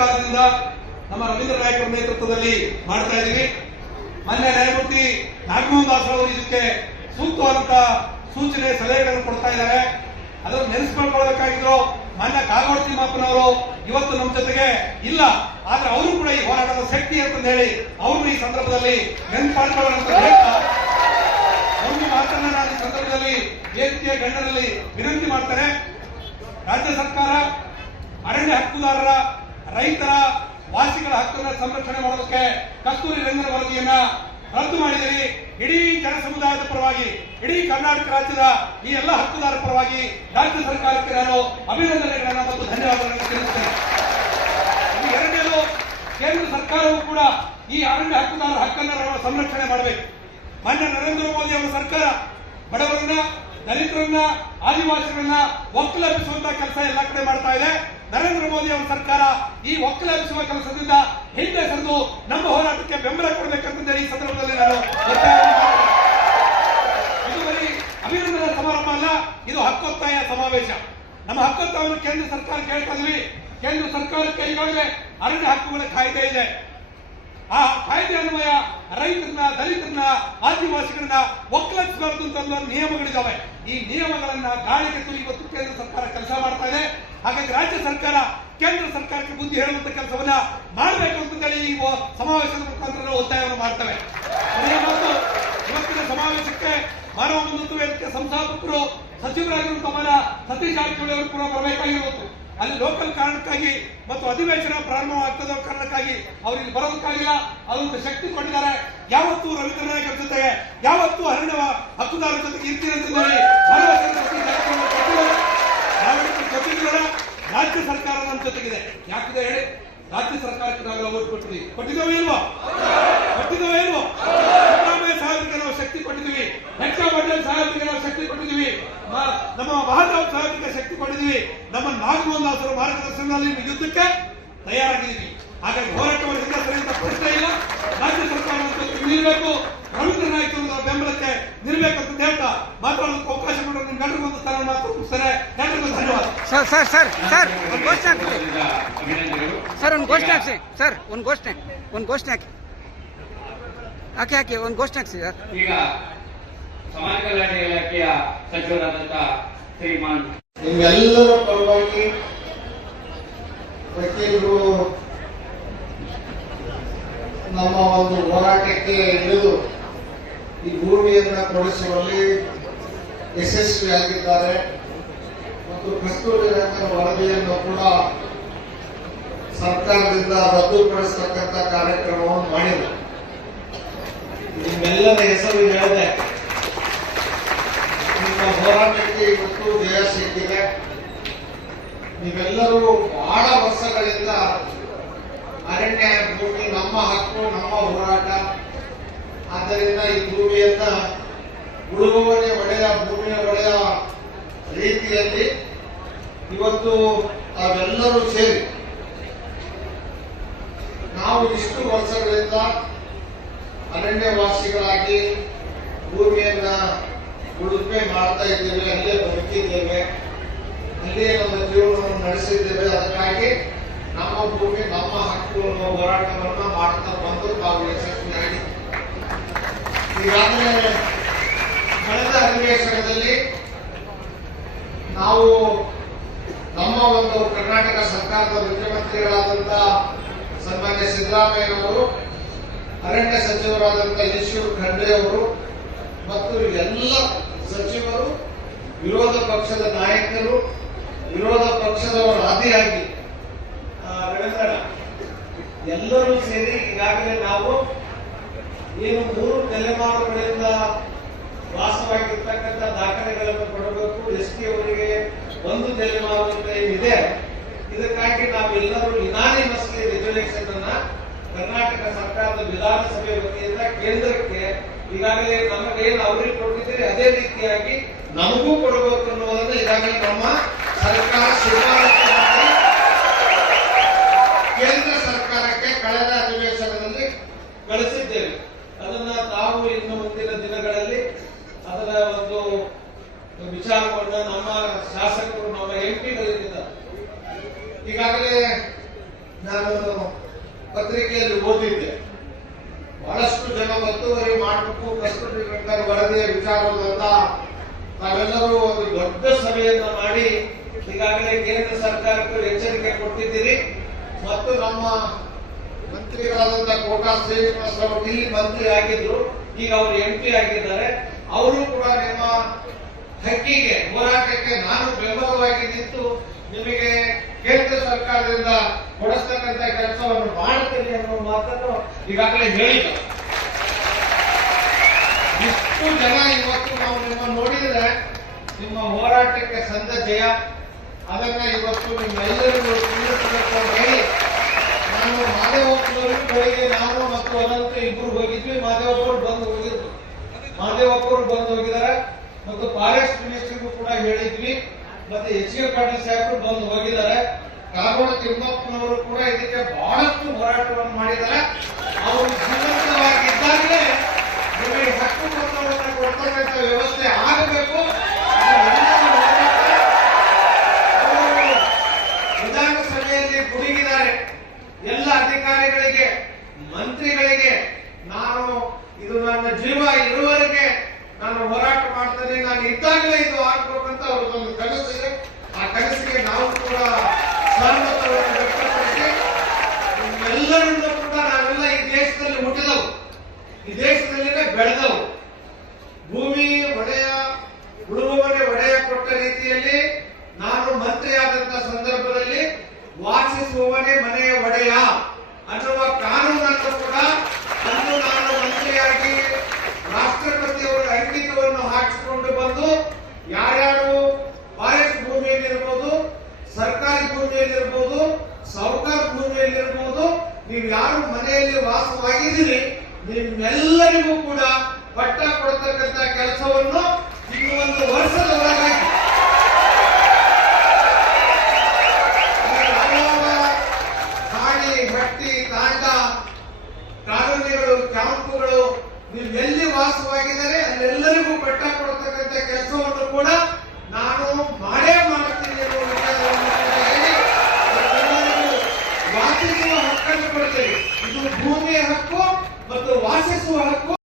ಕಾಲದಿಂದ ನಮ್ಮ ರವೀಂದ್ರ ನಾಯಕರ ನೇತೃತ್ವದಲ್ಲಿ ಮಾಡ್ತಾ ಇದ್ದೀವಿ. ಮಾನ್ಯ ನ್ಯಾಯಮೂರ್ತಿ ನಾಗಮೋಹನ್ ದಾಸ್ ಅವರು ಇದಕ್ಕೆ ಸೂಕ್ತವಾದಂತಹ ಸೂಚನೆ ಸಲಹೆಗಳನ್ನು ಕೊಡ್ತಾ ಇದ್ದಾರೆ. ಅದನ್ನು ನೆನೆಸ್ಕೊಳ್ಬೇಕಾಗಿದ್ರು ಮಾನ್ಯ ಕಾಗೋಡು ತಿಮ್ಮಪ್ಪನವರು ಇವತ್ತು ನಮ್ಮ ಜೊತೆಗೆ ಇಲ್ಲ, ಆದ್ರೆ ಅವರು ಕೂಡ ಈ ಹೋರಾಟದ ಶಕ್ತಿ ಅಂತ ಹೇಳಿ ಅವರು ಈ ಸಂದರ್ಭದಲ್ಲಿ ನೆನಪಾಡ್ಕೊಳ್ಳೋಣ ಅಂತ ಹೇಳ್ತಾ ಒಂದು ಮಾತನ್ನ ನಾನು ಈ ಸಂದರ್ಭದಲ್ಲಿ ವೇದಿಕೆಯ ಗಣ್ಯರಲ್ಲಿ ವಿನಂತಿ ಮಾಡ್ತೇನೆ. ರಾಜ್ಯ ಸರ್ಕಾರ ಅರಣ್ಯ ಹಕ್ಕುದಾರರ, ರೈತರ, ವಾಸಿಗಳ ಹಕ್ಕನ್ನು ಸಂರಕ್ಷಣೆ ಮಾಡೋದಕ್ಕೆ ಕಸ್ತೂರಿ ರಂಗನ ವರದಿಯನ್ನ ರದ್ದು ಮಾಡಿದಿರಿ. ಇಡೀ ಜನ ಸಮುದಾಯದ ಪರವಾಗಿ, ಇಡೀ ಕರ್ನಾಟಕ ರಾಜ್ಯದ ಈ ಎಲ್ಲ ಹಕ್ಕುದಾರರ ಪರವಾಗಿ ರಾಜ್ಯ ಸರ್ಕಾರಕ್ಕೆ ನಾನು ಅಭಿನಂದನೆಗಳನ್ನ ಮತ್ತು ಧನ್ಯವಾದಗಳನ್ನು ತಿಳಿಸುತ್ತೇನೆ. ಎರಡನೇದು, ಕೇಂದ್ರ ಸರ್ಕಾರವು ಕೂಡ ಈ ಅರಣ್ಯ ಹಕ್ಕುದಾರರ ಹಕ್ಕನ್ನು ಸಂರಕ್ಷಣೆ ಮಾಡಬೇಕು. ಮಾನ್ಯ ನರೇಂದ್ರ ಮೋದಿ ಅವರ ಸರ್ಕಾರ ಬಡವರನ್ನ, ದಲಿತರನ್ನ, ಆದಿವಾಸಿಗಳನ್ನ ಒಕ್ಕಲೆಬ್ಬಿಸುವಂತಹ ಕೆಲಸ ಎಲ್ಲ ಕಡೆ ಮಾಡ್ತಾ ಇದೆ. ನರೇಂದ್ರ ಮೋದಿ ಅವರ ಸರ್ಕಾರ ಈ ಒಕ್ಕಲೆಬ್ಬಿಸುವ ಕೆಲಸದಿಂದ ಹಿಂದೆ ಸರಿದು ನಮ್ಮ ಹೋರಾಟಕ್ಕೆ ಬೆಂಬಲ ಕೊಡಬೇಕಂತ ಈ ಸಂದರ್ಭದಲ್ಲಿ ನಾನು ಇದು ಬರೀ ಅಭಿನಂದನಾ ಸಮಾರಂಭ ಅಲ್ಲ, ಇದು ಹಕ್ಕೊತ್ತಾಯ ಸಮಾವೇಶ. ನಮ್ಮ ಹಕ್ಕೊತ್ತಾಯವನ್ನು ಕೇಂದ್ರ ಸರ್ಕಾರ ಕೇಳ್ತಾ ಇದ್ವಿ. ಕೇಂದ್ರ ಸರ್ಕಾರಕ್ಕೆ ಈಗಾಗಲೇ ಅರಣ್ಯ ಹಕ್ಕುಗಳ ಕಾಯ್ದೆ ಇದೆ. ಆ ಕಾಯ್ದೆ ಅನ್ವಯ ರೈತರನ್ನ, ದಲಿತರನ್ನ, ಆದಿವಾಸಿಗಳನ್ನ ಒಕ್ಕಲೆಬ್ಬಿಸಬಾರದು ಅಂತ ನಿಯಮಗಳಿದ್ದಾವೆ. ಈ ನಿಯಮಗಳನ್ನ ಗಾಳಿಗೆ ತೂರಿ ಇವತ್ತು ಕೇಂದ್ರ ಸರ್ಕಾರ ಕೆಲಸ ಮಾಡ್ತಾ ಇದೆ. ಹಾಗಾಗಿ ರಾಜ್ಯ ಸರ್ಕಾರ ಕೇಂದ್ರ ಸರ್ಕಾರಕ್ಕೆ ಬುದ್ಧಿ ಹೇಳುವಂತ ಕೆಲಸವನ್ನ ಮಾಡಬೇಕು ಅಂತೇಳಿ ಈ ಸಮಾವೇಶದ ಮುಖಾಂತರ ಒತ್ತಾಯವನ್ನು ಮಾಡ್ತೇವೆ. ಇವತ್ತಿನ ಸಮಾವೇಶಕ್ಕೆ ಮಾನವ ಬಂಧುತ್ವ ವೇದಿಕೆ ಸಂಸ್ಥಾಪಕರು ಸಚಿವರಾಗಿರುವಂತಹ ಸತೀಶ್ ಜಾರಕಿಹೊಳಿ ಅವರು ಕೂಡ ಬರಬೇಕಾಗಿರುವುದು. ಅಲ್ಲಿ ಲೋಕಲ್ ಕಾರಣಕ್ಕಾಗಿ ಮತ್ತು ಅಧಿವೇಶನ ಪ್ರಾರಂಭವಾಗ್ತದ ಕಾರಣಕ್ಕಾಗಿ ಅವ್ರು ಇಲ್ಲಿ ಬರೋದಕ್ಕಾಗಿಲ್ಲ. ಅದೊಂದು ಶಕ್ತಿ ಕೊಟ್ಟಿದ್ದಾರೆ. ಯಾವತ್ತೂ ರವೀಂದ್ರ ನಾಯಕರ ಜೊತೆಗೆ, ಯಾವತ್ತೂ ಅರಣ್ಯ ಹಕ್ಕುದಾರರ ಜೊತೆಗೆ ಇರ್ತೀನಿ ಅಂತ ಕೊಟ್ಟಿದ್ದಾರೆ. ರಾಜ್ಯ ಸರ್ಕಾರ ನಮ್ಮ ಜೊತೆಗಿದೆ. ಯಾಕಿದೆ ಹೇಳಿ? ರಾಜ್ಯ ಸರ್ಕಾರಕ್ಕೆ ನಾವು ಓಟ್ ಕೊಟ್ಟಿದ್ದೀವಿ. ಕೊಟ್ಟಿದ್ದೇವೆ ಇಲ್ವೋ? ಸಿದ್ದರಾಮಯ್ಯ ಸಾಹೇಬರಿಗೆ ನಾವು ಶಕ್ತಿ ಕೊಟ್ಟಿದ್ದೀವಿ. ವೆಂಕಟ ಮಂಡಲ್ ಸಾಹೇಬರಿಗೆ ನಾವು ಶಕ್ತಿ ಕೊಟ್ಟಿದ್ದೀವಿ. ನಮ್ಮ ಮಹಾದೇವ್ ಸಾಹೇಬರಿಗೆ ಶಕ್ತಿ ಕೊಟ್ಟಿದ್ದೀವಿ. ನಮ್ಮ ನಾಗಮೋಹನ್ ದಾಸರ ಮಾರ್ಗದರ್ಶನದಲ್ಲಿ ಯುದ್ಧಕ್ಕೆ ತಯಾರಾಗಿದ್ದೀವಿ. ಹಾಗಾಗಿ ಹೋರಾಟವನ್ನು ಹಿಂದೆ ಸರಿಯುವಂತ ಪ್ರಶ್ನೆ ಇಲ್ಲ. ರಾಜ್ಯ ಸರ್ಕಾರ ನಿಲ್ಲಬೇಕು, ರವೀಂದ್ರ ನಾಯಕರ ಬೆಂಬಲಕ್ಕೆ ನಿಲ್ಲಬೇಕಂತ ಹೇಳ್ತಾ ಮಾತಾಡೋದಕ್ಕೆ ಅವಕಾಶ ಕೊಡೋದು ನಿಮ್ಮ ಗಂಟು ಒಂದು ಸ್ಥಾನ ಮಾತಾಡ್ತಾರೆ. ಎಲ್ಲರಿಗೂ ಧನ್ಯವಾದ. ಒಂದು ಘೋಷಣೆ ಹಾಕಿ ಒಂದು ಘೋಷಣೆ ಹಾಕಿ ಸರ್. ಈಗ ಸಮಾಜ ಕಲ್ಯಾಣ ಇಲಾಖೆಯ ಸಚಿವರಾದಂತ ಶ್ರೀಮಾನ್ ನಿಮ್ಮೆಲ್ಲರ ಪರವಾಗಿ ವಕೀಲರು ನಮ್ಮ ಒಂದು ಹೋರಾಟಕ್ಕೆ ಇಳಿದು ಈ ಭೂಮಿಯನ್ನ ಕೊಡಿಸುವಲ್ಲಿ ಯಶಸ್ವಿಯಾಗಿದ್ದಾರೆ ಮತ್ತು ಕಸ್ತೂರಿ ರಂಗನ ವರದಿಯನ್ನು ಕೂಡ ಸರ್ಕಾರದಿಂದ ರದ್ದುಪಡಿಸತಕ್ಕಂಥ ಕಾರ್ಯಕ್ರಮವನ್ನು ಮಾಡಿದರು. ನಿಮ್ಮೆಲ್ಲರ ಹೆಸರು ಹೇಳಿದೆ. ನಿಮ್ಮ ಹೋರಾಟಕ್ಕೆ ಇವತ್ತು ಜಯ ಸಿಕ್ಕಿದೆ. ನೀವೆಲ್ಲರೂ ಬಹಳ ವರ್ಷಗಳಿಂದ ಅರಣ್ಯ ಭೂಮಿ ನಮ್ಮ ಹಕ್ಕು, ನಮ್ಮ ಹೋರಾಟ, ಆದ್ದರಿಂದ ಈ ಭೂಮಿಯನ್ನ ಉಳುವವನೇ ಒಡೆಯ, ಭೂಮಿಯ ಒಡೆಯ ರೀತಿಯಲ್ಲಿ ಇವತ್ತು ತಾವೆಲ್ಲರೂ ಸೇರಿ ನಾವು ಇಷ್ಟು ವರ್ಷಗಳಿಂದ ಅರಣ್ಯವಾಸಿಗಳಾಗಿ ಭೂಮಿಯನ್ನ ಉಳುಮೆ ಮಾಡ್ತಾ ಇದ್ದೇವೆ, ಅಲ್ಲೇ ಬದುಕಿದ್ದೇವೆ, ಅಲ್ಲಿಯೇ ನಮ್ಮ ಜೀವನವನ್ನು ನಡೆಸಿದ್ದೇವೆ. ಅದಕ್ಕಾಗಿ ನಮ್ಮ ಭೂಮಿ ನಮ್ಮ ಹಕ್ಕು ಅನ್ನೋ ಹೋರಾಟವನ್ನ ಮಾಡ್ತಾ ಬಂದು ತಾವು ಯಶಸ್ವಿಯಾಗಿ ಈಗಾಗಲೇ ಕಳೆದ ಅಧಿವೇಶನದಲ್ಲಿ ನಾವು ನಮ್ಮ ಒಂದು ಕರ್ನಾಟಕ ಸರ್ಕಾರದ ಮುಖ್ಯಮಂತ್ರಿಗಳಾದಂಥ ಸನ್ಮಾನ್ಯ ಸಿದ್ದರಾಮಯ್ಯನವರು, ಅರಣ್ಯ ಸಚಿವರಾದಂಥ ಈಶ್ವರ್ ಖಂಡ್ರೆ ಅವರು ಮತ್ತು ಎಲ್ಲ ಸಚಿವರು, ವಿರೋಧ ಪಕ್ಷದ ನಾಯಕರು, ವಿರೋಧ ಪಕ್ಷದವರ ಆದಿಯಾಗಿ ರವೀಂದ್ರ ಎಲ್ಲರೂ ಸೇರಿ ಈಗಾಗಲೇ ನಾವು ಏನು 3 ತಲೆಮಾರುಗಳಿಂದ ವಾಸವಾಗಿರ್ತಕ್ಕಂಥ ದಾಖಲೆಗಳನ್ನು ಕೊಡಬೇಕು. ಎಸ್ಟಿ ಅವರಿಗೆ 1 ತಲೆಮಾರು ಅಂತ ಏನಿದೆ, ಇದಕ್ಕಾಗಿ ನಾವೆಲ್ಲರೂ ಯುನಾನಿಮಸ್ಲಿ ರೆಸಲ್ಯೂಷನ್ ಅನ್ನ ಕರ್ನಾಟಕ ಸರ್ಕಾರದ ವಿಧಾನಸಭೆ ವತಿಯಿಂದ ಕೇಂದ್ರಕ್ಕೆ ಈಗಾಗಲೇ ನಮಗೇನು ಅವರಿಗೆ ಕೊಟ್ಟಿದ್ದೀರಿ ಅದೇ ರೀತಿಯಾಗಿ ನಮಗೂ ಕೊಡಬೇಕು ಅನ್ನೋದನ್ನು ಈಗಾಗಲೇ ನಮ್ಮ ಸರ್ಕಾರ ಶಿಫಾರಸು ಮಾಡಿ ಕೇಂದ್ರ ಸರ್ಕಾರಕ್ಕೆ ಕಳೆದ ಅಧಿವೇಶನದಲ್ಲಿ ಕಳಿಸಿದ್ದೇವೆ. ಅದನ್ನ ತಾವು ಇನ್ನು ಮುಂದಿನ ದಿನಗಳಲ್ಲಿ ಅದರ ಒಂದು ವಿಚಾರವನ್ನು ನಮ್ಮ ಶಾಸಕರು, ನಮ್ಮ ಎಂಪಿಗಳಿಂದ ಈಗಾಗಲೇ ನಾನು ಪತ್ರಿಕೆಯಲ್ಲಿ ಓದಿದ್ದೆ. ಬಹಳಷ್ಟು ಜನ ಒತ್ತುವರಿ ಮಾಡಬೇಕು ಕಸ್ತೂರಿ ರಂಗನ್ ವರದಿಯ ವಿಚಾರವನ್ನ ತಾವೆಲ್ಲರೂ ಒಂದು ದೊಡ್ಡ ಸಭೆಯನ್ನ ಮಾಡಿ ಈಗಾಗಲೇ ಕೇಂದ್ರ ಸರ್ಕಾರಕ್ಕೂ ಎಚ್ಚರಿಕೆ ಕೊಟ್ಟಿದ್ದೀರಿ. ಮತ್ತು ನಮ್ಮ ಮಂತ್ರಿಗಳಾದಂತಹ ಕೋಟಾ ಶ್ರೀನಿವಾಸ ಅವರು ಇಲ್ಲಿ ಮಂತ್ರಿ ಆಗಿದ್ರು, ಈಗ ಅವರು MP ಆಗಿದ್ದಾರೆ. ಅವರು ಕೂಡ ನಿಮ್ಮ ಹಕ್ಕಿಗೆ ಹೋರಾಟಕ್ಕೆ ನಾನು ಬೆಂಬಲವಾಗಿ ನಿಂತು ನಿಮಗೆ ಕೇಂದ್ರ ಸರ್ಕಾರದಿಂದ ಕೊಡಿಸ್ತಕ್ಕಂಥ ಕೆಲಸವನ್ನು ಮಾಡುತ್ತೇನೆ ಅನ್ನೋ ಮಾತನ್ನು ಈಗಾಗಲೇ ಹೇಳಿದರು. ಇಷ್ಟು ಜನ ಇವತ್ತು ನಾವು ನಿಮ್ಮನ್ನು ನೋಡಿದ್ರೆ ನಿಮ್ಮ ಹೋರಾಟಕ್ಕೆ ಸಂದ ಜಯ. ಅದನ್ನ ಇವತ್ತು ನಿಮ್ಮೆಲ್ಲರಿಗೂ ತಿಳಿಸಬೇಕು ಅಂತ ಹೇಳಿ ನಾನು ಮಾದೇವಪ್ಪನವರಿಗೆ ಬೆಳಿಗ್ಗೆ ನಾನು ಮತ್ತು ಅನಂತ ಇಬ್ಬರು ಹೋಗಿದ್ವಿ. ಮಾದೇವಪ್ಪರು ಬಂದು ಹೋಗಿದ್ರು, ಮಾದೇವಪ್ಪರು ಬಂದು ಹೋಗಿದ್ದಾರೆ. ಮತ್ತು ಫಾರೆಸ್ಟ್ ಮಿನಿಸ್ಟರ್ಗೂ ಕೂಡ ಹೇಳಿದ್ವಿ. ಮತ್ತೆ HK ಪಾಟೀಲ್ ಸಾಹೇಬರು ಬಂದು ಹೋಗಿದ್ದಾರೆ. ಕಾಗೋಡು ತಿಮ್ಮಪ್ಪನವರು ಕೂಡ ಇದಕ್ಕೆ ಬಹಳಷ್ಟು ಹೋರಾಟವನ್ನು ಮಾಡಿದ್ದಾರೆ. ಅವರು ಜೀವಂತವಾಗಿದ್ದಾಗಲೇ ನಿಮಗೆ ಹಕ್ಕು ಪತ್ರವನ್ನು ಕೊಡ್ತಕ್ಕಂಥ ವ್ಯವಸ್ಥೆ ಆಗಬೇಕು. ವಿಧಾನಸಭೆಯಲ್ಲಿ ಗುಡುಗಿದ್ದಾರೆ ಎಲ್ಲ ಅಧಿಕಾರಿಗಳಿಗೆ, ಮಂತ್ರಿಗಳಿಗೆ. ನಾನು ಇದು ನನ್ನ ಜೀವ ಇರುವವರೆಗೆ ನಾನು ಹೋರಾಟ ಮಾಡ್ತೇನೆ, ನಾನು ಇದ್ದಾಗಲೇ ಇದು ಆಗ್ಬೇಕಂತ ಅವ್ರದ್ದೊಂದು ಕನಸಿದೆ. ಆ ಕನಸಿಗೆ ನಾವು ಕೂಡ ಸಹಮತವನ್ನು ವ್ಯಕ್ತಪಡಿಸಿ ಎಲ್ಲರನ್ನೂ ಕೂಡ ನಾವೆಲ್ಲ ಈ ದೇಶದಲ್ಲಿ ಹುಟ್ಟಿದವು, ಈ ದೇಶದಲ್ಲಿನೇ ಬೆಳೆದವು. ಭೂಮಿ ಒಡೆಯ ಉಳುವವನೇ ಒಡೆಯ ಕೊಟ್ಟ ರೀತಿಯಲ್ಲಿ ನಾನು ಮಂತ್ರಿಯಾದಂತ ಸಂದರ್ಭದಲ್ಲಿ ವಾಸಿಸುವವನೇ ಮನೆಯ ಒಡೆಯ ಅನ್ನುವ ಕಾನೂನನ್ನು ಕೂಡ ಅಂದು ನಾನು ಮಂತ್ರಿಯಾಗಿ ರಾಷ್ಟ್ರಪತಿಯವರ ಅಂಕಿತವನ್ನು ಹಾಕಿಸಿಕೊಂಡು ಬಂದು ಯಾರ್ಯಾರು ಫಾರೆಸ್ಟ್ ಭೂಮಿಯಲ್ಲಿರ್ಬೋದು, ಸರ್ಕಾರಿ ಭೂಮಿಯಲ್ಲಿರ್ಬೋದು, ಸಾಹುಕಾರ ಭೂಮಿಯಲ್ಲಿರ್ಬೋದು, ನೀವು ಯಾರು ಮನೆಯಲ್ಲಿ ವಾಸವಾಗಿದ್ದೀರಿ ನಿಮ್ಮೆಲ್ಲರಿಗೂ ಕೂಡ ಪಟ್ಟ ಕೊಡ್ತಕ್ಕಂಥ ಕೆಲಸವನ್ನು ಇನ್ನು ಒಂದು ವರ್ಷದ ಒಳಗಾಗಿ ಹಾಡಿ ಹಟ್ಟಿ ತಾಂಡ ಕಾಲೋನಿಗಳು ಕ್ಯಾಂಪುಗಳು ನೀವು ಎಲ್ಲಿ ವಾಸವಾಗಿದ್ದಾರೆ ಅಲ್ಲೆಲ್ಲರಿಗೂ ಪಟ್ಟ ಕೊಡ್ತಕ್ಕಂಥ ಕೆಲಸವನ್ನು ಕೂಡ ನಾನು ಮಾಡೇ ಮಾಡುತ್ತೀನಿ ಎನ್ನುವ ವಿಚಾರವನ್ನು ಹೇಳಿ ಎಲ್ಲರಿಗೂ ವಾಸಿಸುವ ಹಕ್ಕನ್ನು ಕೊಡ್ತೇವೆ. ಇದು ಭೂಮಿಯ ಹಕ್ಕು ಮತ್ತು ವಾಸಿಸುವ ಹಕ್ಕು.